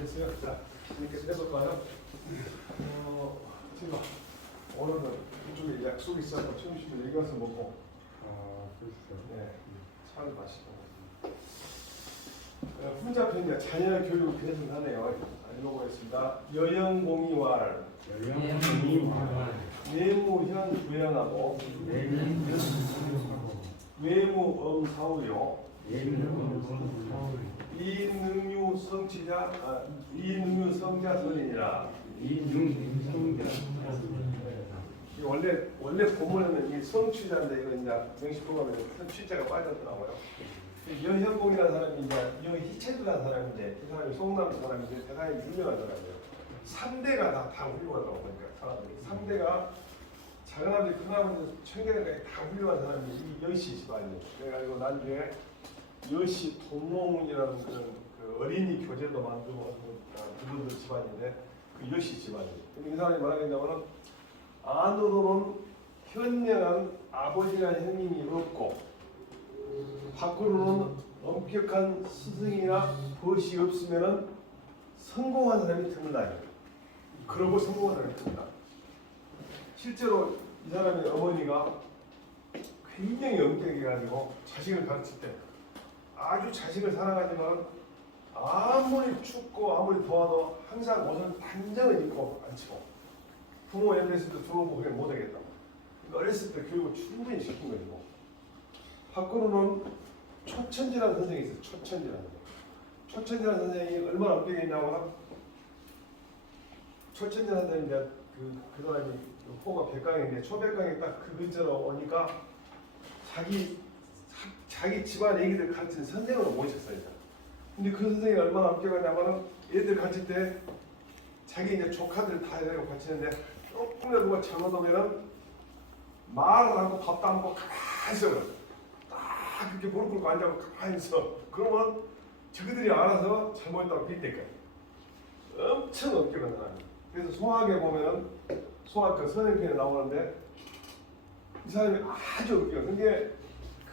됐어요. 자, 이렇게 해볼까요? 지금 오늘은 이쪽에 약속이 있어서 점심을 여기 가서 먹고 그렇죠. 네, 차를 마시고 혼자 편이야 자녀 교육 개선하네요. 읽어보겠습니다. 여영공이왈 내무현 부연하고 외무엄사우요 이능유성자선이니라. 원래 본문에는 이 성취자인데 이거 이제 명식보감에 성취자가 빠졌더라고요. 여현공이라는 사람이 이제 여희채도라는 사람인데 그 사람이 송남 사람인데 대단히 유명한 사람이에요. 3대가 다 훌륭하다고 보니까 사람들이 3대가 작은아버지 큰아버지 청계까지 다 훌륭한 사람이 이 여씨 집안이에요. 그래가지고 나중에 여씨 동몽이라는 그런 그 어린이 교재도 만들고 그분들 집안인데 그 여씨 집안이에요. 근데 이 사람이 말하겠냐면은 안으로는 현명한 아버지나 형님이 없고 밖으로는 엄격한 스승이나 벗이 없으면은 성공한 사람이 드문다. 그러고 성공한 사람이 드문다. 실제로 이 사람의 어머니가 굉장히 엄격해가지고 자식을 가르칠 때 아주 자식을 사랑하지만 아무리 춥고 아무리 더워도 항상 옷을 단정을 입고 앉히고 부모 옆에 있을 때 좋은 거 그냥 못하겠다. 그러니까 어렸을 때 교육을 충분히 시킨 거고 밖으로는 초천지라는 선생이 있어요. 초천지라는 선생이 얼마나 엄격했냐면 초천지라는 선생이 이제 그 사람이 호가 백강인데 초백강에 딱 그 근처로 오니까 자기 집안 애기들 가르치는 선생으로 모셨어요. 근데 그 선생이 얼마나 엄격하냐면 애들 가르칠 때 자기 이제 조카들 다 데리고 가르치는데 조금이라도 누가 잘못하면은 말을 하고 밥도 안 먹고 가만히 있어. 딱 그렇게 무릎 꿇고 앉아서 가만히 있어. 그러면 저그들이 알아서 잘못했다고 빗댈 거야. 엄청 엄격한 사람이야. 그래서 소학에 보면은 소학 그 선행편에 나오는데 이 사람이 아주 엄격해. 근데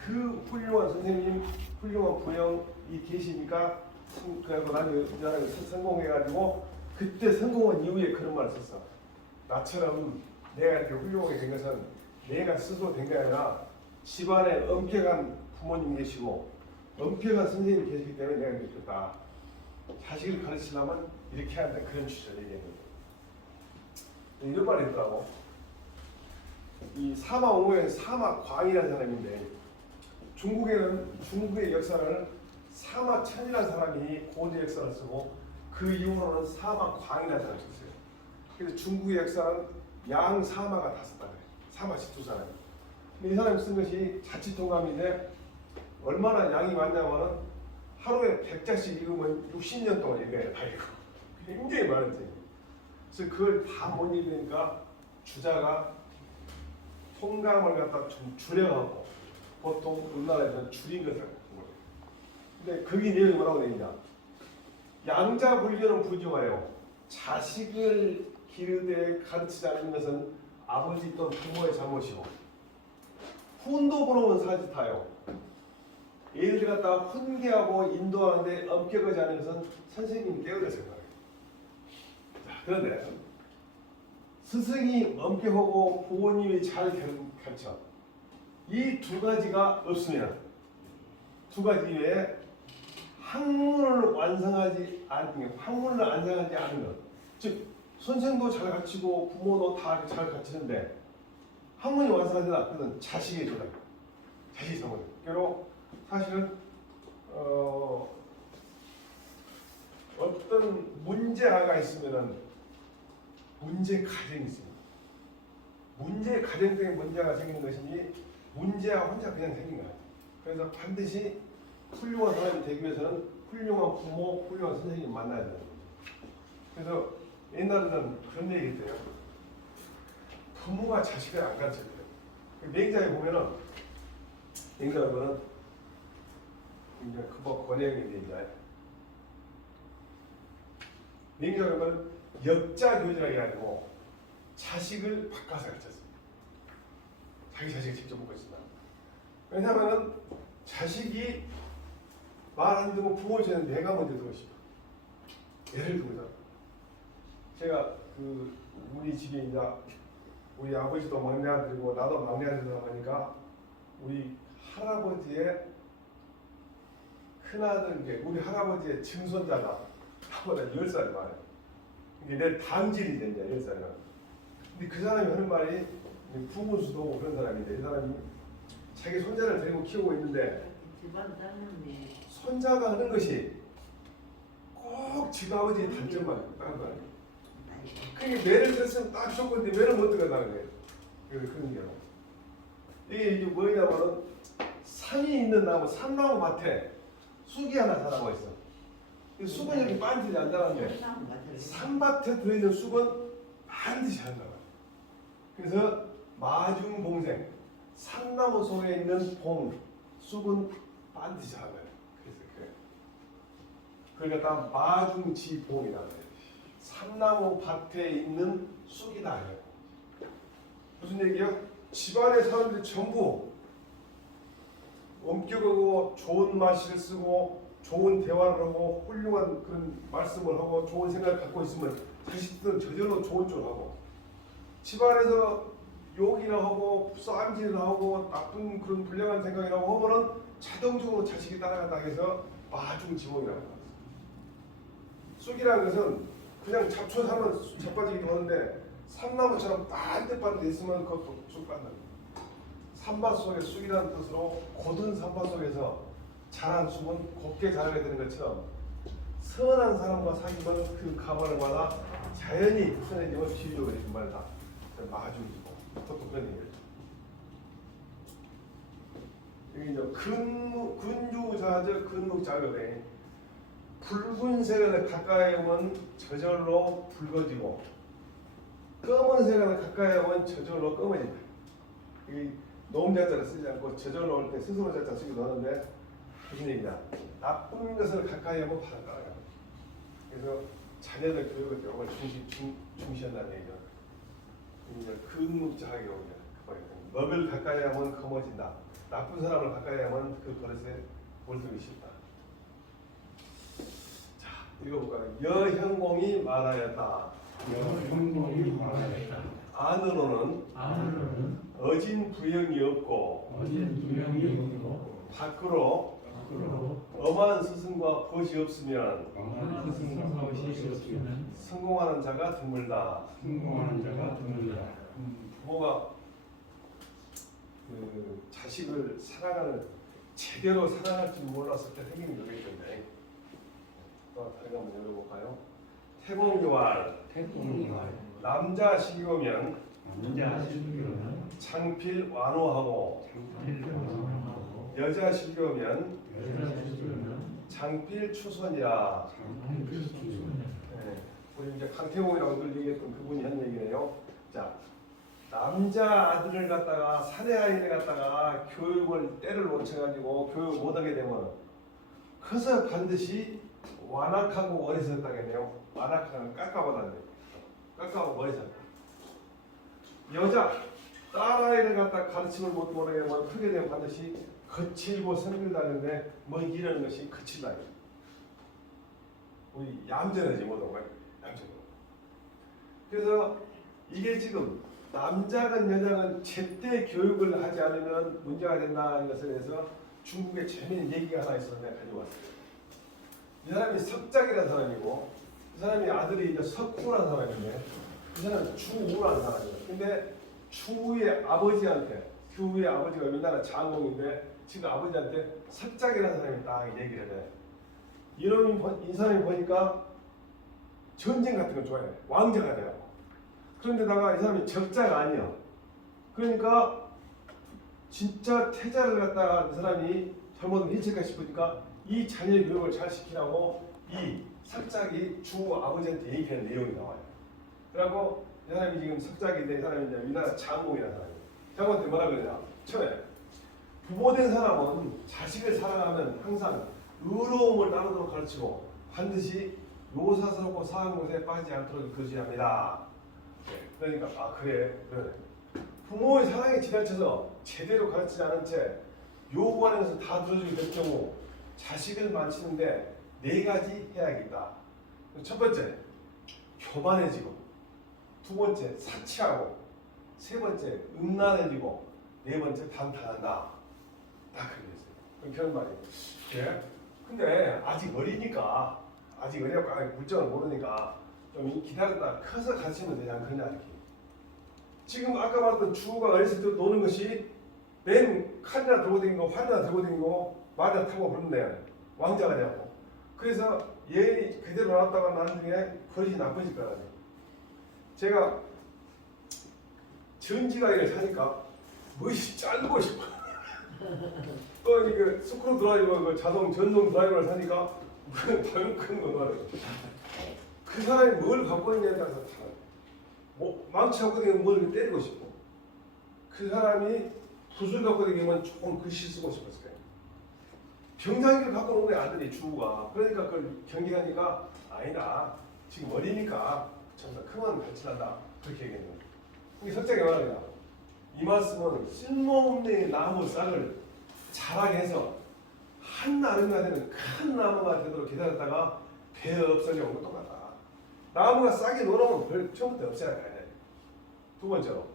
그 훌륭한 선생님, 훌륭한 부형이 계시니까 그래서 나는 이 사람이 성공해가지고 그때 성공한 이후에 그런 말을 썼어. 나처럼 내가 이렇게 훌륭하게 된 것은 내가 스스로 된 게 아니라 집안에 엄격한 부모님 계시고 엄격한 선생님이 계시기 때문에 내가 이렇게 됐다. 자식을 가르치려면 이렇게 해야 한다. 그런 취지를 얘기했는데 이런 말이 있더라고. 이 사마옹호의 사마광이라는 사람인데 중국의 역사를 사마천이라는 사람이 고대 역사를 쓰고 그 이후로는 사마광이라는 사람이 썼어요. 그래서 중국의 역사는 양사마가 다 썼다 그래. 사마시 두 사람이. 근데 이 사람이 쓴 것이 자치통감인데 얼마나 양이 많냐면은 하루에 100자씩 읽으면 60년 동안 읽어야 다 읽고 굉장히 많은 책이에요. 그래서 그걸 다 못 읽으니까 주자가 통감을 갖다 좀 줄여갖고 보통 우리나라에서는 줄인 것을 갖는 거예요. 근데 거기 내용이 뭐라고 되어 있냐? 양자불교는 부조하여 자식을 기르되 가르치지 않는 것은 아버지 또는 부모의 잘못이고 훈도 보러온 사지타요. 애들 갖다가 훈계하고 인도하는데 엄격하지 않은 것은 선생님이 깨어져서 그래요. 자, 그런데 스승이 엄격하고 부모님이 잘 가르쳐 이 두 가지가 없으면 두 가지 외에 학문을 완성하지 않은 것. 즉 선생도 잘 가르치고 부모도 다 잘 가르치는데 학문이 완성하지 않는 자식의 조작, 자식이 잘못. 그리고 사실은 어떤 문제아가 있으면은 문제 가정이 있습니다. 문제 가정 때문에 문제가 생기는 것이니 문제아 혼자 그냥 생긴 거예요. 그래서 반드시 훌륭한 사람이 되기 위해서는 훌륭한 부모, 훌륭한 선생님 만나야 돼요. 그래서 옛날에는 그런 얘기 했대요. 부모가 자식을 안 가르쳐야 돼요. 맹자에 보면은 맹자에 보면은 이제 그거 권해형인데 이제 맹자에 보면 역자교지라고 해가지고 자식을 바꿔서 가르쳤습니다. 자기 자식을 직접 못 가르친다. 왜냐하면은 자식이 말 안 듣고 부모를 쳐는 내가 먼저 듣고 싶어. 예를 들면 제가 우리 집에 이제 우리 아버지도 막내 아들이고 나도 막내 아들이다 보니까 우리 할아버지의 큰아들, 우리 할아버지의 증손자가 나보다 10살 많아요. 이게 내 당질이 된다, 10살이나. 근데 그 사람이 하는 말이 부군수도 그런 사람인데 이 사람이 자기 손자를 데리고 키우고 있는데 집안 닮았네. 손자가 하는 것이 꼭 집 아버지의 단점만 따는 거예요. 그러니까 매를 들었으면 딱 조건인데 매를 못 들어가는 거예요. 그런 경우. 이게 뭐냐면은 산이 있는 나무, 산나무 밭에 쑥이 하나 자라고 있어. 이 쑥은 이렇게 반드시 안 자라는데 산밭에 들어있는 쑥은 반드시 안 자라. 그래서 마중봉생, 산나무 속에 있는 봉, 쑥은 반드시 자라요. 그래서 그래. 그러니까 다 마중지봉이라고 해요. 산나무 밭에 있는 쑥이다 해요. 무슨 얘기야? 집안의 사람들이 전부 엄격하고 좋은 말씨를 쓰고 좋은 대화를 하고 훌륭한 그런 말씀을 하고 좋은 생각을 갖고 있으면 자식들은 저절로 좋은 쪽을 하고 집안에서 욕이나 하고 싸움질을 하고 나쁜 그런 불량한 생각이라고 하면은 자동적으로 자식이 따라간다 해서 마중지봉이라고 합니다. 쑥이라는 것은 그냥 잡초 사면 자빠지기도 하는데 삼나무처럼 반듯반듯 있으면 그것도 쑥 받는 거예요. 산밭 속에 쑥이라는 뜻으로 곧은 산밭 속에서 자란 쑥은 곱게 자라게 되는 것처럼 선한 사람과 사귀면 그 가만을 받아 자연히 선해지면 비유적으로 해준 말이다. 마중지봉. 보통 그런 얘기를 여기 이제 근주자적 근묵자격에 붉은색을 가까이 오면 저절로 붉어지고 검은색을 가까이 오면 저절로 검어진다. 이 노음자자를 쓰지 않고 저절로 올 때 스스로 자자 쓰기도 하는데 무슨 얘기냐? 나쁜 것을 가까이 하면 바라요. 그래서 자녀들 교육을 정말 중시한다는 얘기죠. 이제 근묵자격이 오냐? 먹을 가까이 하면 검어진다. 나쁜 사람을 가까이 하면 그 버릇에 몰두기 쉽다. 읽어볼까요? 여형공이 말하였다. 여형공이 말하였다. 안으로는 어진 부영이 없고 밖으로 엄한 스승과 벗이 없으면 성공하는 자가 드물다. 부모가 자식을 사랑하는 제대로 사랑할 줄 몰랐을 때 생기는 적이 있던데 또 다른 거 한번 열어볼까요? 태공유활 남자식이오면 창필 완호하고 여자식이오면 장필 추선이라. 네, 우리 이제 강태공이라고 늘 얘기했던 그분이 한 얘기네요. 자, 남자 아들을 갖다가 사내 아이를 갖다가 교육을 때를 놓쳐가지고 교육 못하게 되면 커서 반드시 완악하고 어리석다겠네요. 완악하면 깎아보다는 깎아고 어리석다. 여자 딸아이를 갖다 가르침을 못하게 되면 크게 되면 반드시 거칠고 성질나는데 뭐 이런 것이 거칠다. 우리 얌전하지 못하고 얌전하고. 그래서 이게 지금 남자건 여자건 제때 교육을 하지 않으면 문제가 된다는 것에 대해서 중국에 재미있는 얘기가 하나 있어서 내가 가져왔어요. 이 사람이 석작이라는 사람이고 이 사람이 아들이 이제 석구라는 사람인데 이 사람은 주우라는 사람이에요. 근데 주우의 아버지한테 주우의 아버지가 우리나라 장공인데 지금 아버지한테 석작이라는 사람이 딱 얘기를 해. 이 사람이 보니까 전쟁 같은 거 좋아해. 왕자가 돼요. 그런데다가 이 사람이 적자가 아니에요. 그러니까 진짜 태자를 갖다가 그 사람이 잘못하면 일찍가 싶으니까 이 자녀의 교육을 잘 시키라고 이 석작이 주 아버지한테 얘기하는 내용이 나와요. 그래갖고 이 사람이 지금 석작인데 이 사람이 이제 우리나라 장공이라는 사람이에요. 장공한테 뭐라 그러냐? 처음에 부모된 사람은 자식을 사랑하면 항상 의로움을 나누도록 가르치고 반드시 요사스럽고 사한 것에 빠지지 않도록 교지합니다. 그러니까 그래. 부모의 사랑에 지나쳐서 제대로 가르치지 않은 채 요구하는 것을 다 들어주게 될 경우 자식을 만치는데 4가지 해악이 있다. 첫 번째, 교만해지고, 두 번째, 사치하고, 세 번째, 음란해지고, 네 번째, 단탄한다. 딱 그렇게 했어요. 그런 말이에요. 예? 근데 아직 어리니까, 아직 어려갖고 아직 물정을 모르니까 좀 기다렸다 커서 가르치면 되지 않겠냐 이렇게. 지금 아까 말했던 주가 어렸을 때 노는 것이 맨 칼이나 들고 다니고 활이나 들고 다니고 말이나 타고 그러는데 왕자가 되고, 그래서 얘 그대로 놨다가 나중에 버릇이 나빠질 거라요. 제가 전지가이를 사니까 멋이 짧고 싶어. 또 이게 스크루 드라이버 그 자동 전동 드라이버를 사니까 무슨 큰거 말이에요. 그 사람이 뭘 갖고 있냐에 따라서 뭐 망치 갖고 다니면 뭘 때리고 싶고, 그 사람이 붓을 갖고 다니면 조금 글씨 쓰고 싶었을 거예요. 병장기를 갖고 오는 거야 아들이 주우가. 그러니까 그걸 경계하니까 아니다. 지금 어리니까 좀 더 크면 가르치란다. 그렇게 얘기했는 거예요. 이게 석장이 말합니다. 이 말씀은 쓸모없는 나무 싹을 자라게 해서 한 나무가 되는 큰 나무가 되도록 기다렸다가 배 없어져 온 것도 똑같다. 나무가 싹이 놀아오면 별 처음부터 없애야 돼. 두 번째로,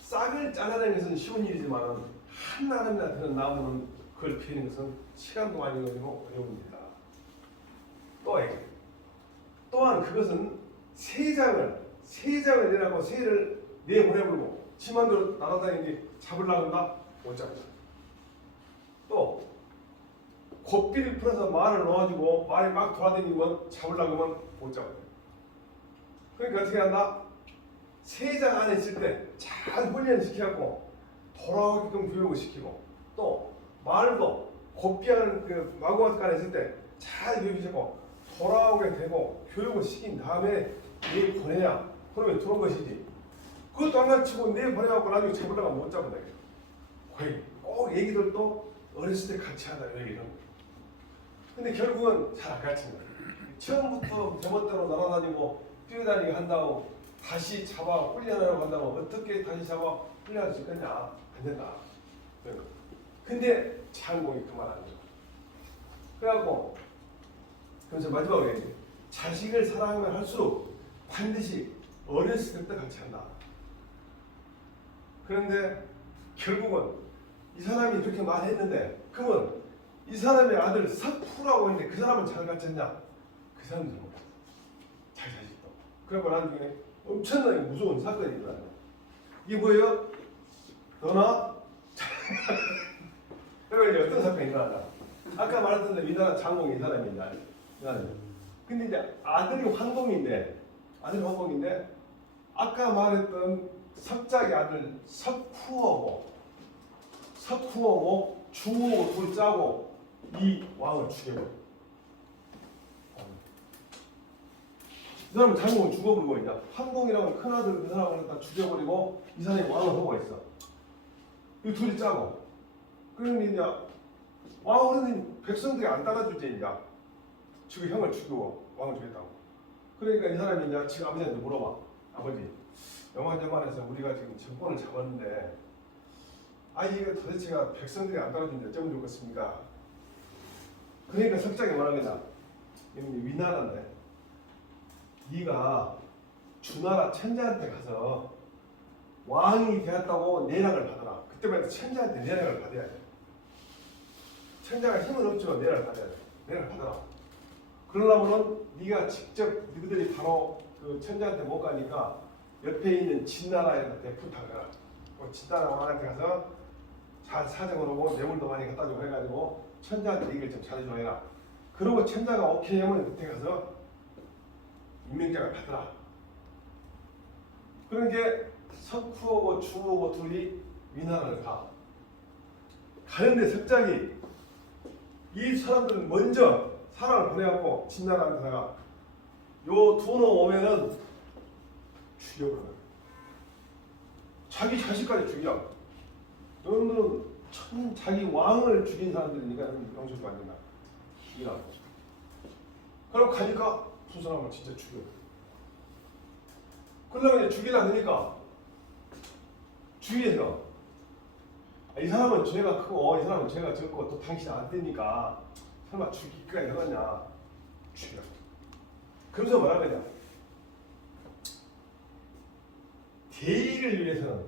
싹을 잘라내는 것은 쉬운 일이지만 한 나무나 되는 나무는 그걸 피우는 것은 시간도 많이 걸리고 어려운 일이다. 또한 그것은 세 장을 내라고 새를 내보내버리고 지만대로 날아다니는데 잡으려고 한다? 못 잡는다. 또 고삐를 풀어서 말을 놓아주고 말이 막 돌아다니면 잡으려고 하면 못 잡아요. 그러니까 어떻게 한다? 세 장 안에 있을 때 잘 훈련시켜갖고 돌아오게끔 교육을 시키고, 또 말도 고삐하는 그 마구마트 안에 있을 때 잘 교육시키고 돌아오게 되고 교육을 시킨 다음에 내 보내야 그러면 들어온 것이지. 그것도 안 가르치고 내 보내갖고 나중에 잡으려고 못 잡는다. 꼭 얘기들도 어렸을 때 같이 하다 얘기를. 근데 결국은 잘 안 가르치는 거예요. 처음부터 제멋대로 날아다니고 뛰어다니게 한다고 다시 잡아 훈련하라고 한다고 어떻게 다시 잡아 훈련할 수 있겠냐? 안 된다. 근데 장공이 그 말 안 해요. 그래갖고 그래서 마지막으로 얘기해요. 자식을 사랑하면 할수록 반드시 어렸을 때부터 같이 한다. 그런데 결국은 이 사람이 그렇게 말했는데, 그러면 이 사람의 아들 석푸라고 했는데 그 사람은 잘 가르쳤냐? 그 사람은 못 가르쳤어. 자기 자식도. 그래서 나중에 엄청나게 무서운 사건이 일어나요. 이게 뭐예요? 너나 그러면 이제 어떤 사건이 일어나냐? 아까 말했던 대로 이 나라 장공이 이 사람이냐? 근데 이제 아들이 황공인데 아까 말했던 석작의 아들 석후하고 주호고 둘 짜고 이 왕을 죽여버려. 이 사람은 장공을 죽어버리고 있냐? 황공이라고 큰 아들 그 사람을 다 죽여버리고 이 사람이 왕을 하고 있어. 이 둘이 짜고. 그러면 이제 왕은 백성들이 안 따라주지 이제. 지금 형을 죽이고 왕을 죽였다고. 그러니까 이 사람이 이제 지금 아버지한테 물어봐. 아버지, 영화전만해서 우리가 지금 정권을 잡았는데, 이게 도대체가 백성들이 안 따라주는데 어쩌면 좋겠습니까? 그러니까 석장이 말합니다. 위나라인데 네가 주나라 천자한테 가서 왕이 되었다고 내락을 받아라. 그때부터 천자한테 내락을 받아야 돼. 천자가 힘은 없지만 내락을 받아야 돼. 내락을 받아라. 그러려면 네가 직접 너희들이 바로 그 천자한테 못 가니까 옆에 있는 진나라한테 부탁해라. 진나라 왕한테 가서 잘 사정을 하고 뇌물도 많이 갖다 주고 해가지고 천자한테 얘기를 좀 잘해줘 해라. 그러고 천자가 오케이 하면 그때 가서 임명장을 받으라. 그런 게 석후하고 주호고 둘이 위나라를 가. 가는데 석장이 이 사람들은 먼저 사람을 보내갖고 진나라한테다가 요 두 놈 오면은 죽여버려. 자기 자식까지 죽여. 너희들은 자기 왕을 죽인 사람들이니까 용서도 안 된다. 이라고. 그럼 가니까 두 사람을 진짜 죽여. 그러려고 이제 죽이려 하니까 주위에서 이 사람은 죄가 크고 이 사람은 죄가 적고 또 당신 안 되니까 설마 죽일까 이러냐? 죽여. 그러면서 뭐라 그러냐? 대의를 위해서는,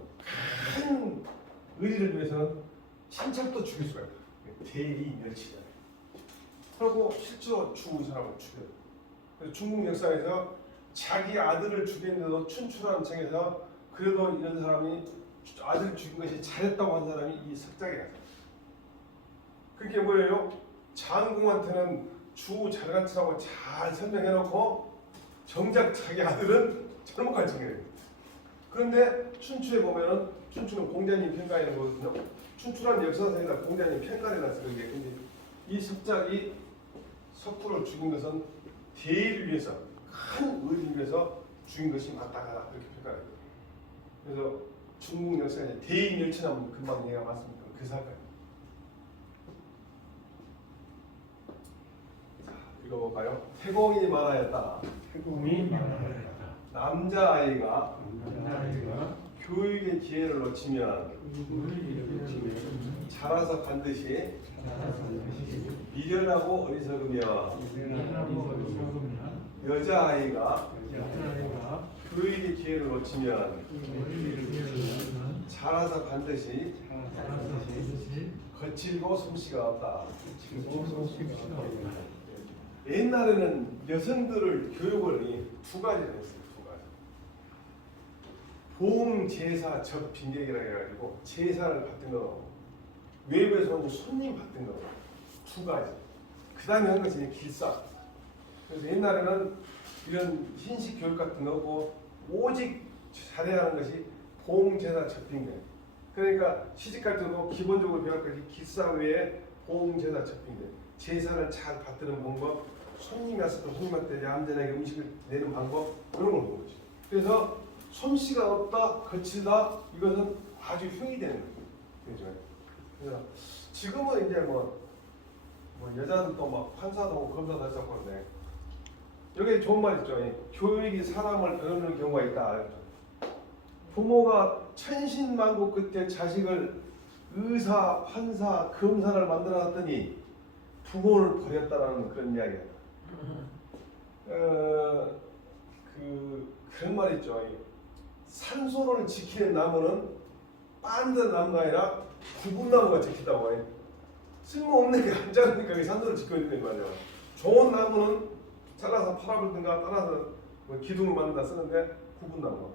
큰 의리를 위해서는 친척도 죽일 수가 있다. 대의 멸치다. 그리고 실제로 죽은 사람을 죽여요. 그래서 중국 역사에서 자기 아들을 죽였는데도 춘추라는 책에서 그래도 이런 사람이 아들을 죽인 것이 잘했다고 한 사람이 이 석작이야. 그게 뭐예요? 장공한테는 주 잘가치라고 잘 설명해놓고 정작 자기 아들은 잘못한 척이에요. 그런데 춘추에 보면은 춘추는 공자님 평가하는 거거든요. 춘추라는 역사상에다 공자님 평가를 해놨어요. 근데 이 석작이 석구를 죽인 것은 대의를 위해서, 큰 의리를 위해서 죽인 것이 맞다가 그렇게 평가해요. 그래서 중국 역사에 대의 멸치나면 금방 얘기가 맞습니다. 그 사건. 자, 읽어볼까요? 태공이 많아였다. 태공이 많아였다. 남자아이가 남자아이가 교육의 기회를 놓치면 자라서 반드시 미련하고 어리석으며 여자아이가 교육의 기회를 놓치면 자라서 반드시 거칠고 솜씨가 없다. 옛날에는 여성들을 교육을 두 가지로 했어요. 두 가지. 봉제사 접빈객이라 해가지고 제사를 받던 거, 외부에서 온 손님 받던 거, 두 가지. 그 다음에 한 것이 길사. 그래서 옛날에는 이런 흰식 교육 같은 거 없고 오직 잘해야 하는 것이 봉제사 접빈객. 그러니까 시집갈 때도 기본적으로 배울 것이 길사 외에 봉제사 접빈객. 제사를 잘 받드는 방법, 손님이 왔을 때 손님한테 얌전하게 음식을 내는 방법, 이런 걸 보는 거죠. 그래서 솜씨가 없다, 거칠다, 이것은 아주 흉이 되는 거죠. 그래서 지금은 이제 뭐 여자들도 막 판사도 검사도 하자고 하는데, 여기 좋은 말 있죠. 교육이 사람을 배우는 경우가 있다. 부모가 천신만고 끝에 자식을 의사, 판사, 검사를 만들어놨더니 부모를 버렸다라는 그런 이야기야. 그런 말 있죠. 산소를 지키는 나무는 빤듯 나무가 아니라 굵은 나무가 지키다고 해. 쓸모없는 게 안 자르니까 산소를 지켜야 되는 말이야. 좋은 나무는 잘라서 팔아버리든가 따라서 기둥을 만든다 쓰는데 굵은 나무.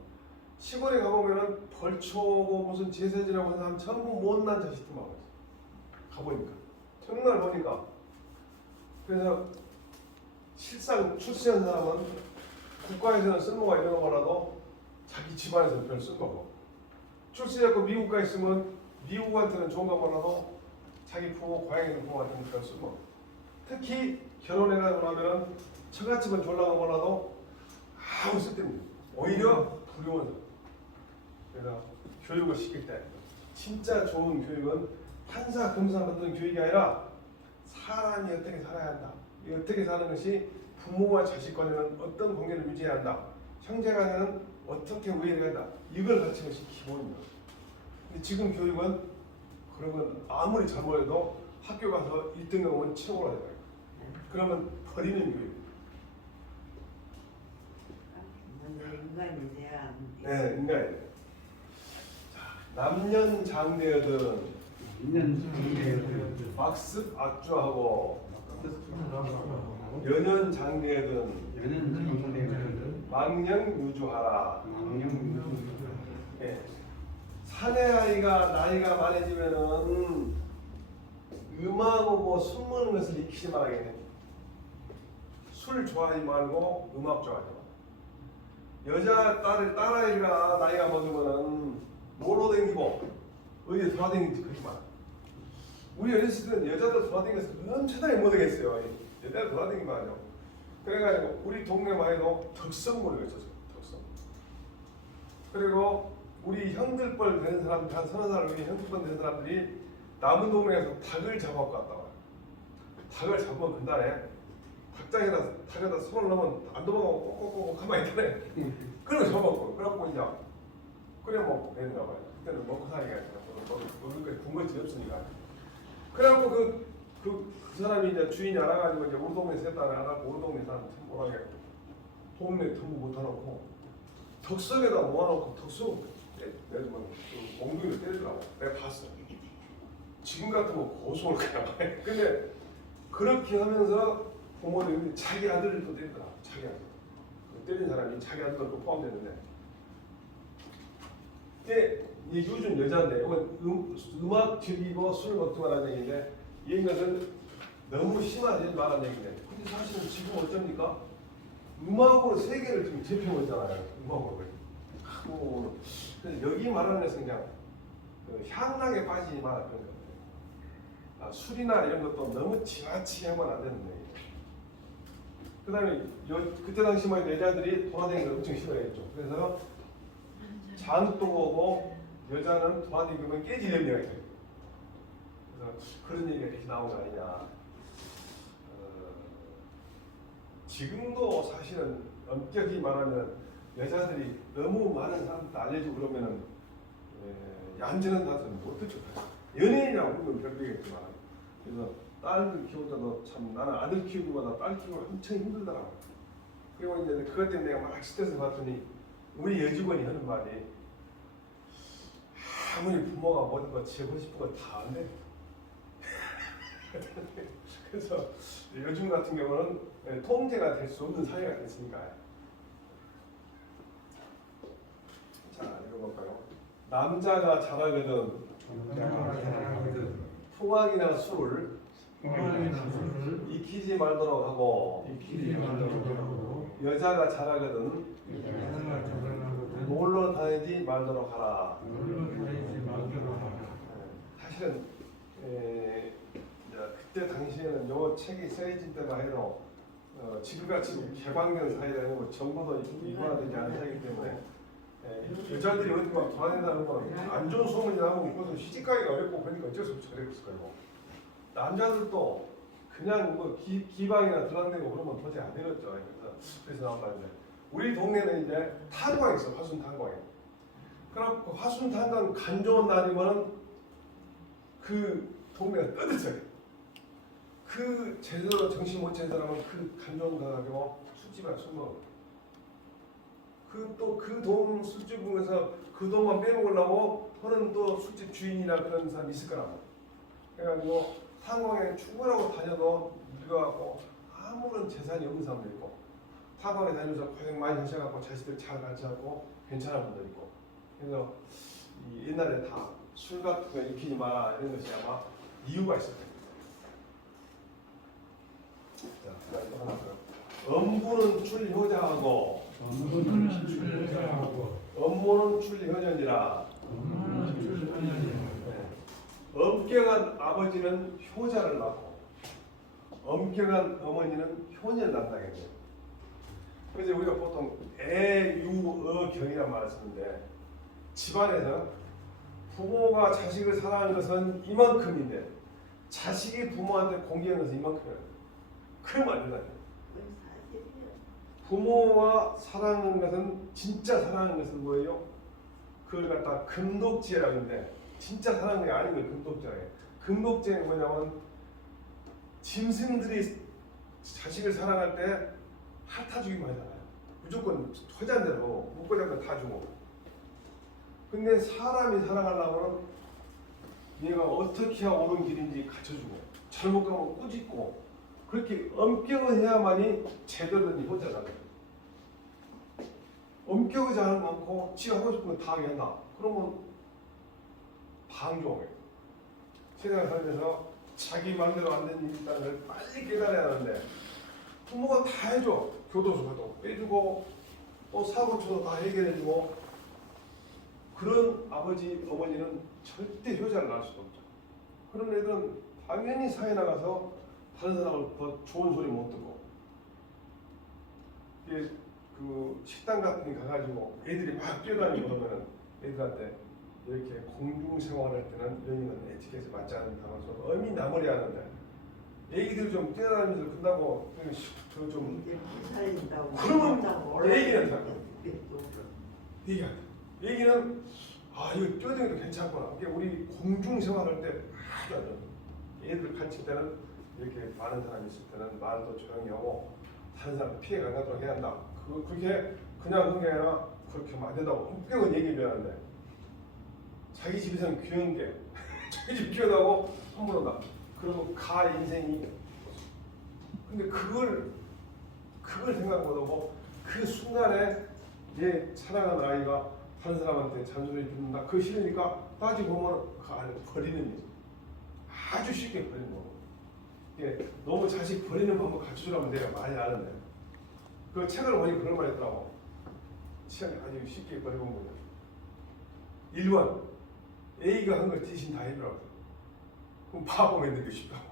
시골에 가보면은 벌초고 무슨 제세지라고 하는 사람 전부 못난 자식들만 있어. 가보니까 정말 보니까. 그래서 실상 출세한 사람은 국가에서는 쓸모가 있는 거 몰라도 자기 집안에서는 별 쓸모가. 출세했고 미국 가 있으면 미국한테는 좋은 거 몰라도 자기 부모, 고향에 있는 부모한테는 별 쓸모. 특히 결혼해가고 나면은 처갓집은 졸라가 몰라도 아무 쓸데없는. 오히려 부러워져. 그래서 교육을 시킬 때 진짜 좋은 교육은 판사, 검사 만드는 교육이 아니라 사람이 어떻게 살아야 한다. 어떻게 사는 것이 부모와 자식 간에는 어떤 관계를 유지해야 한다. 형제 간에는 어떻게 우애를 한다. 이걸 가르치는 것이 기본입니다. 근데 지금 교육은 그러면 아무리 잘못해도 학교 가서 1등 나오면 최고로 해야 돼요. 그러면 버리는 교육. 인간이세요. 네, 인간이에요. 남년장대여든 막습 악주하고 연연장대여든 망령유주하라. 네. 사내 아이가 나이가 많아지면은 음악하고 술 먹는 것을 익히지 말아야겠네. 술 좋아하지 말고 음악 좋아하지 마. 여자 딸아이가 나이가 먹으면은 놀러 댕기고 어디 돌아다니는지 그러지 마. 우리 어렸을 때는 여자들 돌아다니면서 엄청나게 못하겠어요. 여자들 돌아다니기만 하죠. 그래가지고 우리 동네만 해도 덕성문을 있었어요. 덕성. 그리고 우리 형들뻘 되는 사람들, 한 서너 살 우리 형들뻘 되는 사람들이 남은 동네에서 닭을 잡아갖고 왔다 와요. 닭을 잡으면 그날에 닭장에다 닭에다 손을 넣으면 안 도망가고 꼭꼭꼭 가만히 있다네. 그걸 잡아먹고 그래갖고 이제 끓여 먹고 되는가 봐요. 그때는 먹고 사니까 먹을 군것질이 없으니까. 그래갖고 그 사람이 이제 주인이 알아가지고 이제 우리 동네 셋다 알아갖고 우리 동네 사람 뭐라게 동네 tum부 못해놓고 덕석에다 모아놓고 덕석 내주면 몽둥이를 때리더라고. 내가 봤어. 지금 같으면 고소를 그냥 해. 근데 그렇게 하면서 부모님이 자기 아들을 또 때리더라. 자기 아들. 때린 사람이 자기 아들도 포함되는데. 근데 이 요즘 여자인데 이건 음악 즐기고 술 먹지 말라는 얘기인데 이 것은 너무 심하지 말라는 얘기인데 근데 사실은 지금 어쩝니까? 음악으로 세계를 지금 제패고 있잖아요. 음악으로. 그래서 여기 말하는 것은 그냥 그 향락에 빠지지 마라 그런 거예요. 술이나 이런 것도 너무 지나치게 하면 안 되는 거예요. 그 다음에 그때 당시만 여자들이 돌아다니는 걸 엄청 싫어했죠. 그래서 잔도 오고 여자는 돌아다니면 깨질 염려가 있어요. 그래서 그런 얘기가 이렇게 나온 거 아니냐. 지금도 사실은 엄격히 말하면 여자들이 너무 많은 사람한테 알려주고 그러면은 얌전한 다서는 못하죠. 연예인이라고 보면 별개겠지만 그래서 딸을 키울 때도 참 나는 아들 키우기보다 딸 키우기가 엄청 힘들더라고. 그리고 이제 그것 때문에 내가 막 스트레스 받더니 우리 여직원이 하는 말이 아무리 부모가 모든 거 지고 싶은 거 다 안 돼. 그래서 요즘 같은 경우는 통제가 될 수 없는 사회가 됐으니까. 자, 읽어볼까요? 남자가 잘하거든 풍악이나 술을 익히지 말도록 하고 여자가 잘하거든 놀러 다니지 말도록 하라. 사실은 그때 당시에는 요 책이 쓰여질 때만 해도 지금같이 개방된 사회가 아니고 정보도 이관화되지 않은 사회이기 때문에 여자들이 어디 막 돌아다닌다는 건 안 좋은 소문이 나면 그것은 시집가기가 어렵고 그러니까 어쩔 수 없이 어렵을 거고 남자들도 그냥 뭐 기방이나 들락대고 그러면 도저히 안 되겠죠. 그래서 나온 말인데 우리 동네는 이제 탄광이 있어. 화순 탄광이. 그럼 화순 탄광 간 좋은 날이면은 그 동네가 떠들어요. 그 제대로 정신 못 차린 사람은 그 간 좋은 거 가지고 술집에 술 먹어. 그 돈 술집에서 그 돈만 빼먹으려고 하는 또 술집 주인이나 그런 사람이 있을 거라고. 그래가지고 탄광에 출근하고 다녀도 늙어갖고 아무런 재산이 없는 사람도 있고 탄광에 다니면서 고생 많이 하셔갖고 자식들 잘 가르쳐갖고 괜찮은 분도 있고. 그래서 이 옛날에 다 술 같은 거 익히지 마라 이런 것이 아마 이유가 있을 거예요. 자, 또 하나 더. 엄부는 출효자하고 업무는 출효년이라. 엄격한 아버지는 효자를 낳고 엄격한 어머니는 효녀를 낳는다겠네요. 그래서 우리가 보통 애유어경이란 말을 쓰는데 집안에서 부모가 자식을 사랑하는 것은 이만큼인데 자식이 부모한테 공개하는 것은 이만큼이에요. 그럼 안 된다. 부모와 사랑하는 것은 진짜 사랑하는 것은 뭐예요? 그걸 갖다 금독죄라고 하는데 진짜 사랑하는 게 아닌 거예요. 금독죄예요. 금독죄는 뭐냐면 짐승들이 자식을 사랑할 때 핥아주기만 하잖아요. 무조건 허잔대로 묶고 잡고 다 주고. 근데 사람이 사랑하려면 얘가 어떻게 해야 옳은 길인지 가르쳐주고 잘못 가면 꾸짖고 그렇게 엄격을 해야만이 제대로 된 효자다. 엄격하지 않고 지가 하고 싶은 거 다 하게 한다. 그러면 방종이에요. 세상을 살면서 자기 마음대로 안 되는 일이 있다는 걸 빨리 깨달아야 하는데 부모가 다 해줘. 교도소도 빼주고 또 사고 쳐도 다 해결해주고 그런 아버지, 어머니는 절대 효자를 낳을 수도 없죠. 그런 애들은 당연히 사회 나가서 다른 사람을 더 좋은 소리 못 듣고 이게 그 식당 같은 데 가가지고 애들이 막 뛰어다니고 그러면은 애들한테 이렇게 공중생활할 때는 이런 건 에티켓에 맞지 않는 단어로 엄히 나무리 하는데 애기들 좀 뛰어다니면서 끝나고 그좀 그러면 얘기는 이거 뛰어다니도 괜찮구나. 이게 우리 공중생활할 때 아주 안 좋아. 애들 가르칠 때는 이렇게 많은 사람이 있을 때는 말도 조용히 하고 다른 사람 피해 안 가도록 해야 한다. 그렇게 그냥 그런 게 아니라 그렇게 하면 안 된다고 엄격한 얘기를 하는데 자기 집에서는 귀여운 게 자기 집 귀여다고 함부로 나. 그러면 가 인생이. 근데 그걸 생각 못하고 그 순간에 내 사랑하는 아이가 다른 사람한테 잔소리 듣는다. 그거 싫으니까 따지고 보면 그 안에 버리는 일. 아주 쉽게 버리는 거. 예, 너무 자식 버리는 방법 가르쳐주라면 내가 많이 아는데 그 책을 보니 그런 말 했더라고. 취향이 아주 쉽게 버리는 거죠. 1번 A가 한 걸 대신 다 해주라고. 그럼 바보면 되게 쉽다고.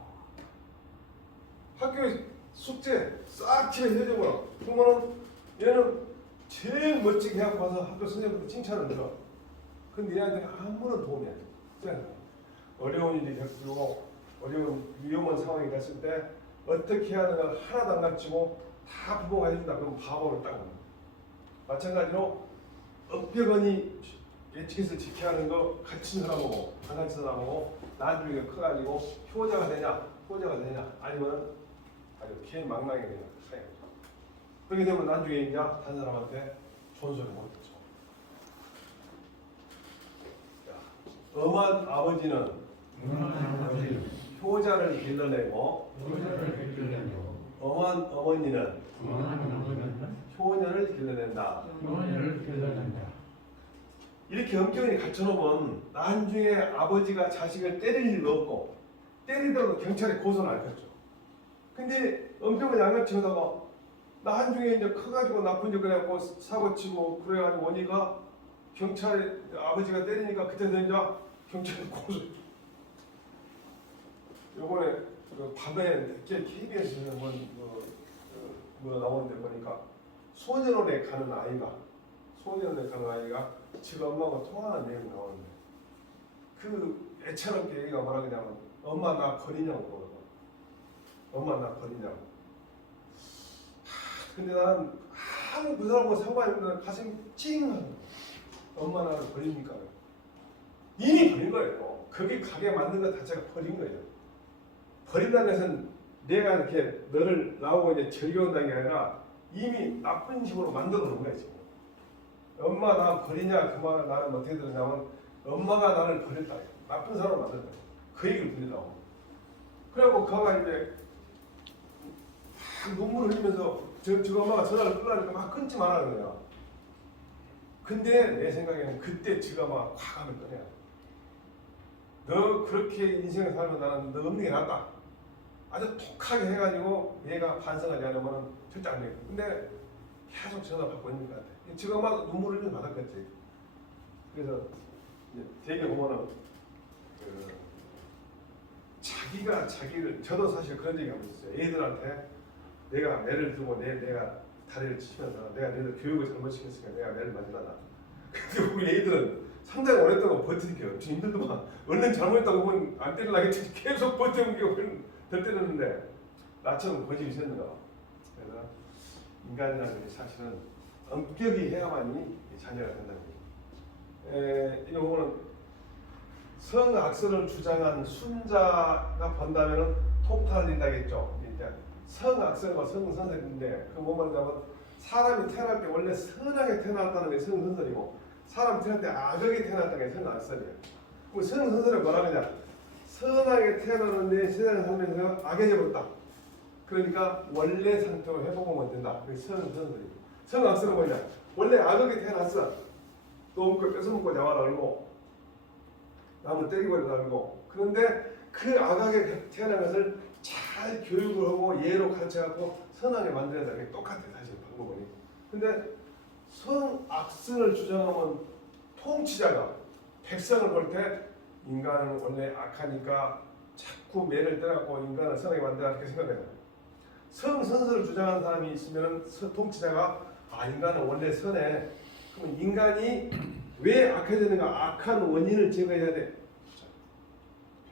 학교에 숙제 싹 집에 해줘보라. 그러면은 얘는 제일 멋지게 해갖고 와서 학교 선생님한테 칭찬을 들어. 근데 얘한테 아무런 도움이 안 돼. 어려운 일이 겪고 어려운 위험한 상황이 됐을 때 어떻게 해야 하는 걸 하나도 안 가르치고 다 부모가 해준다. 그럼 바보를 딱 합니다. 마찬가지로 엄격하니 예측해서 지켜야 하는 거 가르치는 사람하고 안 가르치는 사람하고 나중에 커가지고 효자가 되냐 아니면 아주 개망랑이 되냐. 그렇게 되면 나중에 이제 다른 사람한테 좋은 소리 못 듣죠. 엄한 아버지는 효자를 길러내고 엄한 어머니는 효녀를 길러낸다. 이렇게 엄격히 갖춰놓으면 나중에 아버지가 자식을 때릴 일도 없고 때리더라도 경찰에 고소는 안 했죠. 근데 엄격하게 안 갖추다가 나중에 이제 커가지고 나쁜 짓 그래갖고 사고치고 그래가지고 오니까 경찰에 아버지가 때리니까 그때도 이제 경찰에 고소. 요번에 그 밤에 KBS에서 뭐 나오는데 보니까 소년원에 가는 아이가 지금 엄마하고 통화하는 내용이 나오는데 그 애처롭게 얘기가 뭐라 그러냐면 엄마 나 버리냐고 그러거든. 엄마 나 버리냐고. 근데 나는 아무 그 사람하고 상관이 없는 가슴이 찡하는 거야. 엄마 나를 버립니까? 이미 버린 거예요. 거기 가게 만든 것 자체가 버린 거예요. 버린다는 것은 내가 이렇게 너를 나오고 이제 즐겨온다는 게 아니라 이미 나쁜 식으로 만들어 놓은 거야 지금. 엄마 나 버리냐 그 말을 나는 어떻게 들었냐면 엄마가 나를 버렸다. 나쁜 사람을 만들었다. 그 얘기를 들으려고. 그래갖고 그가 이제 막 눈물을 흘리면서 저 엄마가 전화를 끊으니까 막 끊지 말라는 거야. 근데 내 생각에는 그때 지가 막 확 하면 꺼내야 돼. 너 그렇게 인생을 살면 나는 너 없는 게 낫다. 아주 톡하게 해가지고 얘가 반성하지 않으면 절대 안 돼. 근데 계속 전화 받고 있는 것 같아. 지금 아마 눈물을 흘리면 받았겠지. 그래서 이제 되게 보면은 자기가 자기를 저도 사실 그런 얘기 하고 있어요. 애들한테 내가 매를 들고 내가 다리를 치면서 내가 너희들 교육을 잘못시켰으니까 내가 매를 맞으려나. 근데 우리 애들은 상당히 오랫동안 버티니까요. 좀 힘들더만 얼른 잘못했다고 보면 안 때리려겠지. 계속 버티는 게 덜 때렸는데 나처럼 고집이 셌는가. 그래서 인간이라는 게 사실은 엄격히 해야만이 자녀가 된다는 거예요. 이거 보면 성악설을 주장한 순자가 본다면은 통탈린다겠죠. 그러니까 성악설과 성선설인데 그 뭐만 하면 사람이 태어날 때 원래 선하게 태어났다는 게 성선설이고 사람이 태어날 때 악하게 태어났다는 게 성악설이에요. 그럼 성선설은 뭐라 그러냐? 선하게 태어났는데 세상을 살면서 악해져버렸다. 그러니까 원래 상태로 회복하면 된다. 그게 성선설이에요. 성악설은 뭐냐? 원래 악하게 태어났어. 또 먹고 뺏어먹고 잡아라 알고 남을 때리고 알고 그런데 그 악하게 태어난 것을 잘 교육을 하고 예로 가르쳐갖고 선하게 만들어야 게 똑같아 사실 방법은. 근데 성악설을 주장하면 통치자가 백성을 볼 때 인간은 원래 악하니까 자꾸 매를 때려갖고 인간을 선하게 만들어야 이렇게 생각해요. 성선설을 주장하는 사람이 있으면 통치자가 인간은 원래 선해. 그러면 인간이 왜 악해지는가? 악한 원인을 제거해야 돼.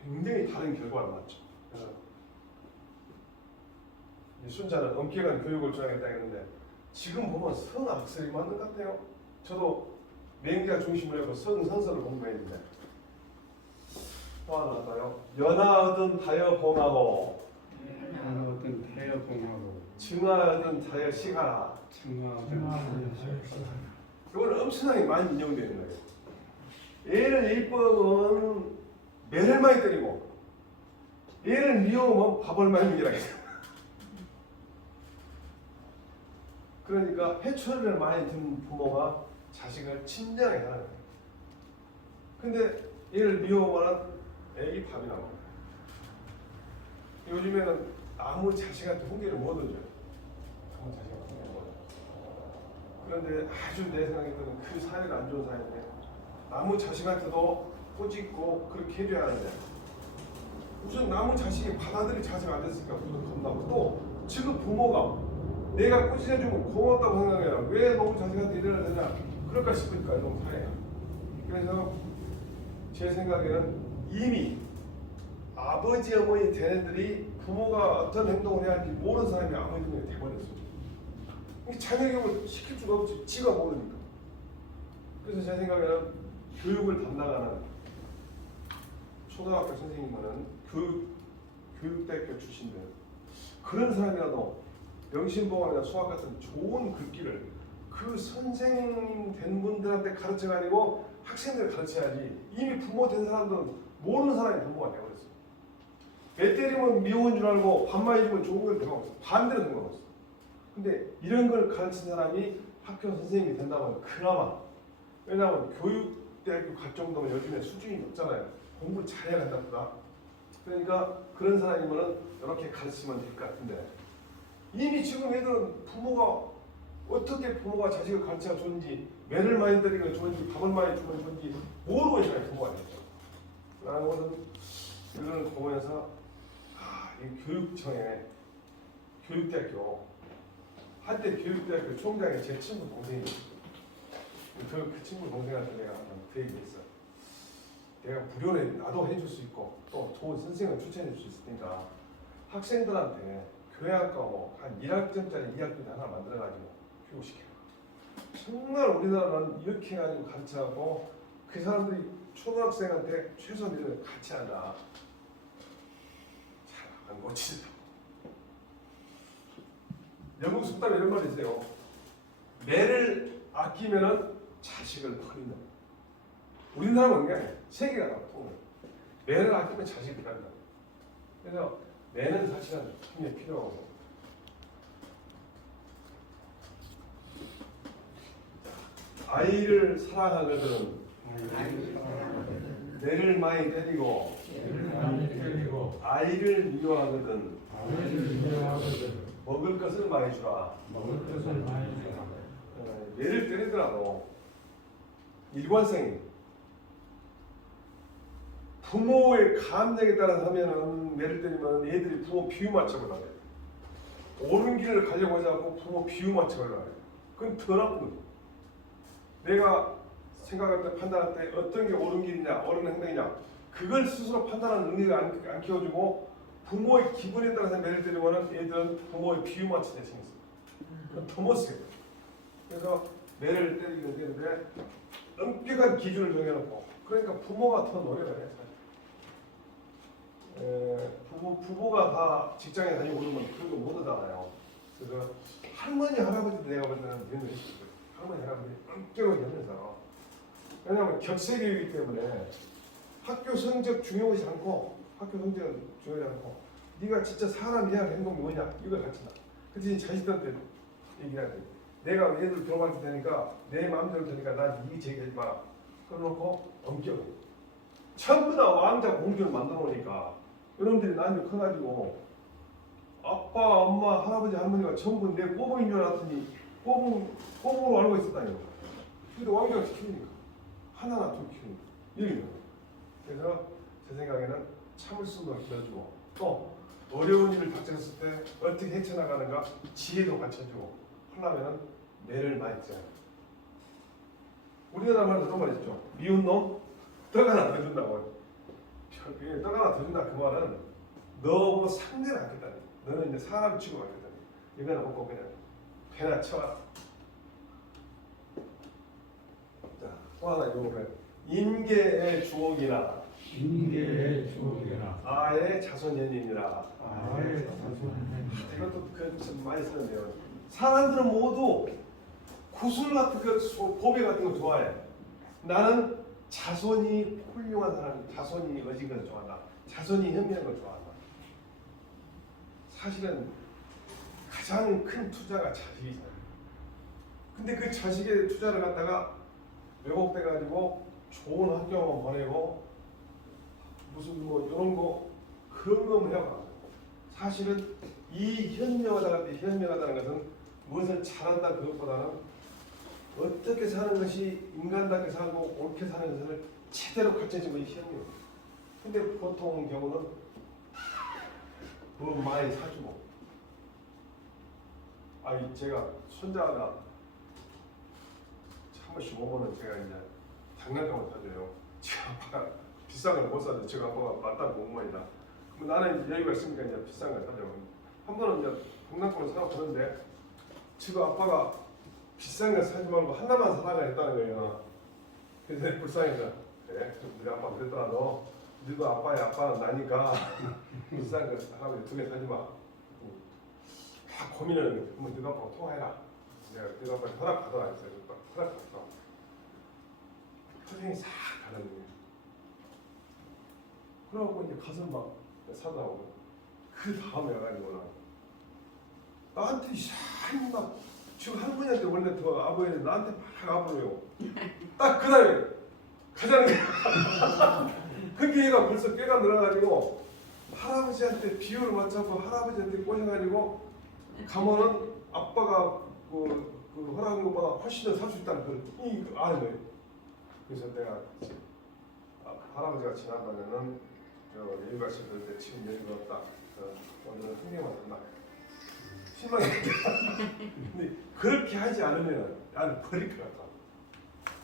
굉장히 다른 결과가 나왔죠. 그래서 순자는 엄격한 교육을 주장했다 했는데 지금 보면 성악설이 맞는 것 같아요. 저도 맹자 중심으로 해서 성선설을 공부했는데 또 하나 나왔어요. 연하 얻은 타여 봉하고 어떤 태여 봉하고 증하여든 자기가 시가라. 이건 엄청나게 많이 인용되는 거예요. 애를 일법은 매를 많이 때리고 애를 미워하면 밥을 많이 먹이라 했어요. 그러니까 해초리를 많이 든 부모가 자식을 친절하게 하는 거예요. 근데 애를 미워하면 애기 밥이 나와요. 요즘에는 아무 자식한테 훈계를 못 얹어요. 아무 자식한테 훈계를 못 얹어요. 그런데 아주 내 생각에는 그 사회가 안 좋은 사회인데 아무 자식한테도 꼬집고 그렇게 해줘야 하는데 우선 남의 자식이 받아들일 자세가 안 됐으니까 우선 겁나고 또 지금 부모가 내가 꼬집어주면 고맙다고 생각해라. 왜 너무 자식한테 이래야 되냐 그럴까 싶으니까 이런 사회가. 그래서 제 생각에는 이미 아버지 어머니 되는들이 부모가 어떤 행동을 해야 할지 모르는 사람이 아버지 어머니 돼버렸어요. 자녀교육을 시킬 수가 없지. 지가 모르니까. 그래서 제 생각에는 교육을 담당하는 초등학교 선생님은 교육대학교 출신들 그런 사람이라도 명심보감이나 수학 같은 좋은 글귀를 그 선생님 된 분들한테 가르쳐가 아니고 학생들 가르쳐야지. 이미 부모 된 사람들은 모르는 사람이 부모가 되어버렸어. 애 때리면 미운 줄 알고 밥 많이 주면 좋은 걸 생각 없어. 반대로 생각 없어. 근데 이런 걸 가르친 사람이 학교 선생님이 된다면 그나마 왜냐하면 교육대학교 갈 정도면 요즘에 수준이 높잖아요. 공부 잘해야 된다. 그러니까 그런 사람이면 이렇게 가르치면 될 것 같은데 이미 지금 애들은 부모가 어떻게 부모가 자식을 가르쳐 줬는지 매를 많이 때리는 좋은지 밥을 많이 주면 좋은지 모르고 있잖아요. 부모가 됐죠. 라는 것은 이걸 보면서 이 교육청에 교육대학교 한때 교육대학교 총장이 제 친구 동생이 그 친구 동생한테 내가 그 얘기했어. 내가 무료로 나도 해줄 수 있고 또 좋은 선생님을 추천해 줄 수 있으니까 학생들한테 교양과 한 1학점짜리 2학점 하나 만들어가지고 교육시켜. 정말 우리나라는 이렇게 해가지고 가르쳐하고 그 사람들이 초등학생한테 최소한을 같이 하자. 잘안 고치다. 영국 속담에 이런 말이 있어요. 매를 아끼면은 자식을 버린다. 우리나라는 그게 세계가 나고 매를 아끼면 자식이 간다. 그래서 매는 사실은 굉장히 필요하고 아이를 사랑하거든 매를 많이 때리고 아이를 미워하거든 먹을 것을 많이 주라. 매를 때리더라도 일관성이 부모의 감정에 따라서 하면은 매를 때리면 애들이 부모 비유 맞춰고 나가요. 옳은 길을 가려고 하지 않고 부모 비유 맞춰고 나가요. 그건 더 나쁜 거죠. 내가 생각할 때 판단할 때 어떤 게 옳은 길이냐 옳은 행동이냐 그걸 스스로 판단하는 능력을 안 키워주고 부모의 기분에 따라서 매를 때리면은 애들은 부모의 비유 맞추는 데 생겼어요. 그건 더 못쓰게 돼요. 그래서 매를 때리기는 되는데 엄격한 기준을 정해놓고 그러니까 부모가 더 노력을 해요. 부모가 다 직장에 다니고 그러면 그런 거 못하잖아요. 그래서 할머니 할아버지도 내가 볼 때는 이런 거 있어요. 할머니 할아버지 엄격하게 하면서 왜냐하면 격세교육이기 때문에 학교 성적 중요하지 않고 학교 성적은 중요하지 않고 네가 진짜 사람이 해야 할 행동이 뭐냐 이걸 가르친다. 그 대신 자식들한테 얘기해야 돼. 내가 얘들 들어갈 테니까 내 마음대로 되니까 난 이기 제기하지 마라. 그러놓고 엄격해. 전부 다 왕자 공주를 만들어 놓으니까 여러분들이 나중에 커가지고 아빠, 엄마, 할아버지, 할머니가 전부 내 꼬봉인 줄 알았더니 꼬봉으로 알고 있었다니까. 근데 왕자가 키우니까 하나나 둘 키우니까 이런 거예요. 그래서 제 생각에는 참을성도 길러주고 또 어려운 일을 닥쳤을 때 어떻게 헤쳐나가는가 지혜도 갖춰주고 하려면은 매를 많이 써야 돼요. 우리나라 말은 그런 말 있죠. 미운 놈 떡 하나 더 준다고. 떡 하나 더 준다 그 말은 너 상대를 안겠다니. 너는 이제 사람 취급 안겠다니. 이거는 먹고 그냥 배나 쳐라. 자, 또 하나 이거 보면 인계의 주옥이나 인계의 주옥이라. 아의 자손연인이라. 아의 자손. 이것도 좀 많이 쓰는데요. 사람들은 모두 구슬 같은 거, 보배 같은 거 좋아해. 나는 자손이 훌륭한 사람, 자손이 어진 걸 좋아한다. 자손이 현명한 걸 좋아한다. 사실은 가장 큰 투자가 자식이잖아요. 근데 그 자식의 투자를 갖다가 왜곡돼 가지고 좋은 학교만 보내고 무슨 뭐 이런 거 그런 거만 해요. 사실은 이 현명하다는 것은 무엇을 잘한다 그것보다는 어떻게 사는 것이 인간답게 살고 옳게 사는 것을 제대로 갖춰진 것이 현명. 근데 보통 경우는 뭐 많이 사주고, 아니 제가 손자가 한 번씩 오면은 제가 이제 장난감을 사줘요. 제 아빠가 비싼 걸 못 사줘. 제가 아빠가 맞다고 공무원이다. 그럼 나는 이제 여유가 있으니까 이제 비싼 걸 사줘. 한 번은 이제 장난감을 사고 그러는데 지금 아빠가 비싼 걸 사지 말고 하나만 사라고 했다는 거예요. 그래서 내가 불쌍해서 그래, 우리 아빠 그랬더라. 너도 아빠는 나니까 비싼 거 사라고 두 개 사지 마. 다 고민을 한번 너가 아빠하고 통화해라. 내가 너가 아빠한테 허락하더라 했어요. 허락했어. 표정이 싹 다른 거예요. 그러고 이제 가서 막 사다 오고 그 다음에 와가지고는 나한테 이상히 막 지금 할머니한테 원래 더 아버지는 나한테 막 아부려요. 딱 그다음에 가자는 게 그게 얘가 벌써 꾀가 늘어가지고 할아버지한테 비율을 맞춰서 할아버지한테 꼬셔가지고 가면은 아빠가 그 허락한 것보다 훨씬 더 살 수 있다는 걸 아는 거예요. 그래서 내가 할아버지가 지난번에는 여유가 있었는데 지금 여유가 없다. 오늘은 한 개만 한다. 실망했다. 근데 그렇게 하지 않으면 나는 버릴 것 같아.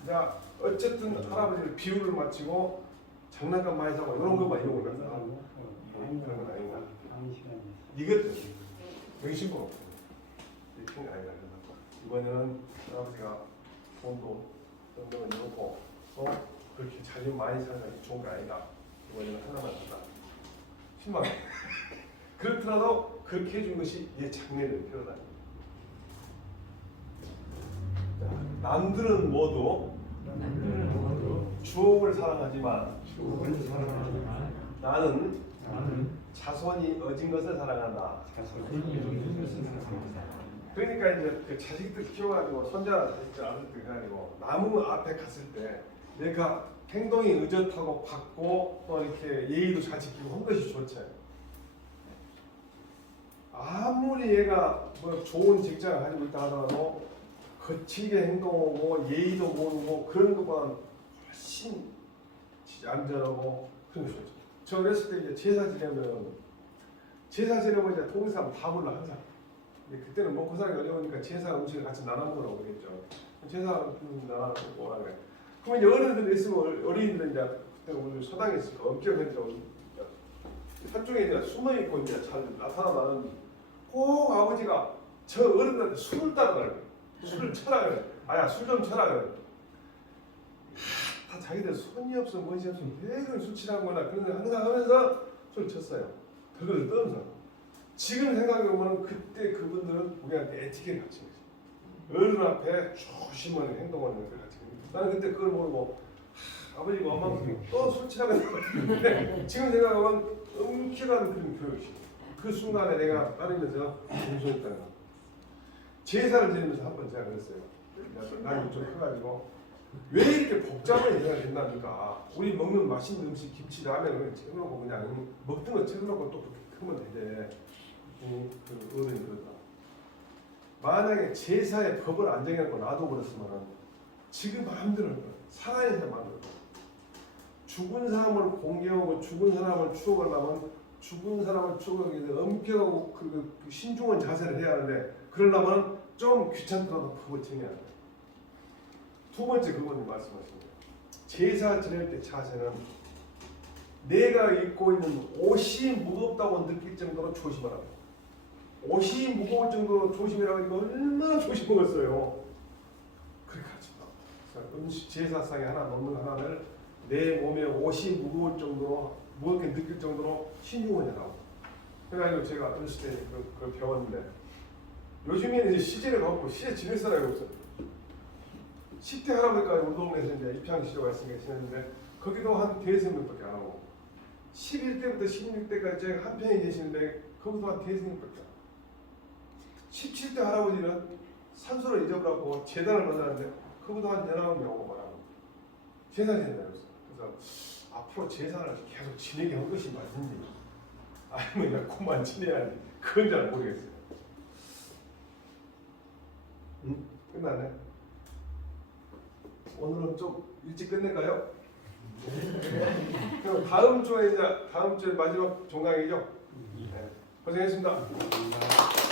자, 어쨌든 할아버지를 비율을 맞추고 장난감 많이 사고 이런 거만 이용을 한다. 그런 건 아닌가. 이것도 명심으로 이렇게 아니라 이번에는 할아버지가 돈도 정도는 넣고 또 그렇게 자주 많이 사는 게 좋은 거 아니다. 이번에는 하나만 산다. 실망해. 그렇더라도 그렇게 해준 것이 얘 장래를 필요하다. 남들은 모두 주옥을 사랑하지만 나는 자손이 어진 것을 사랑한다. 그러니까 이제 그 자식들 키워가지고 손자나 자식들 아들 해가지고 나무 앞에 갔을 때 내가 행동이 의젓하고 받고 또 이렇게 예의도 잘 지키고 한 것이 좋지. 아무리 얘가 뭐 좋은 직장을 가지고 있다 하더라도 거칠게 행동하고 예의도 모르고 그런 것보다는 훨씬 안전하고 그런 게 좋죠. 저 어렸을 때 이제 제사 지내면 이제 동네 사람 다 불러 항상. 근데 그때는 먹고 살기 어려우니까 제사 음식을 같이 나눠 먹으라고 그랬죠. 제사 나눠 먹고 하래. 그러면 이제 어른들 있으면 어린이들 이제 그때 우리 서당에 있으니까 엄격했죠. 한쪽에 이제 숨어 있고 이제 잘 나타나는 꼭 아버지가 저 어른들한테 술을 따라가요. 술을 쳐라 그래. 아야 술 좀 쳐라 그래. 다 자기들 손이 없어 뭐지 없어 매일 술 치라는 거나 그런 거 항상 하면서 술 쳤어요. 그걸 떠면서 지금 생각해보면 그때 그분들은 우리한테 에티켓을 갖춘 거지. 어른 앞에 조심하는 행동하는 걸 갖춘 거지. 나는 그때 그걸 모르고 아버지가 엄마가 또 술 치라고 했는데 지금 생각하면 엄격한 그런 교육이 그 순간에 내가 따르면서 공소했다는 거. 제사를 지내면서 한 번 제가 그랬어요. 나이 좀 커가지고 왜 이렇게 복잡하게 해야 된답니까? 우리 먹는 맛있는 음식 김치 라면 채워놓고 그냥 먹던 거 채워놓고 또 그렇게 하면 되는데 그 어른이 그러더라. 만약에 제사에 법을 안 정해놓고 놔둬버렸으면 지금 마음대로 살아야 돼 마음대로. 죽은 사람을 공개하고 죽은 사람을 추억하려면 죽은 사람을 추억하기 위해서 엄격하고 그 신중한 자세를 해야 하는데 그러려면 좀 귀찮더라도 법을 정해야 돼. 두 번째 그분이 말씀하십니다. 제사 지낼 때 자세는 내가 입고 있는 옷이 무겁다고 느낄 정도로 조심하라고. 옷이 무거울 정도로 조심이라고 하니까 얼마나 조심하겠어요. 그렇게 하지 마. 음식 제사상에 하나 넣는 하나를 내 몸에 옷이 무거울 정도로 무겁게 느낄 정도로 신중원이라고. 그래가지고 제가 어렸을 때 그걸 배웠는데 요즘에는 이제 시제를 갖고 시제 지낼 사람이 없어요. 10대 할아버지까지 우리 동네에서 이제 입창시조가 있으니까 지냈는데 거기도 한 대여섯 명밖에 안 하고 11대부터 16대까지 한 편이 계시는데 거기도 한 대여섯 명밖에 안 하고 17대 할아버지는 산소를 잊어버리고 재단을 만나는데 그것도 한 19명 오고 말하고 제사 지낸다고 했어요. 그래서 앞으로 제사를 계속 지내게 한 것이 맞는지 아니면 그냥 그만 지내야 하는지 그건 잘 모르겠어요. 끝났네. 오늘은 좀 일찍 끝낼까요? 그럼 다음 주에 마지막 종강이죠? 네. 고생했습니다.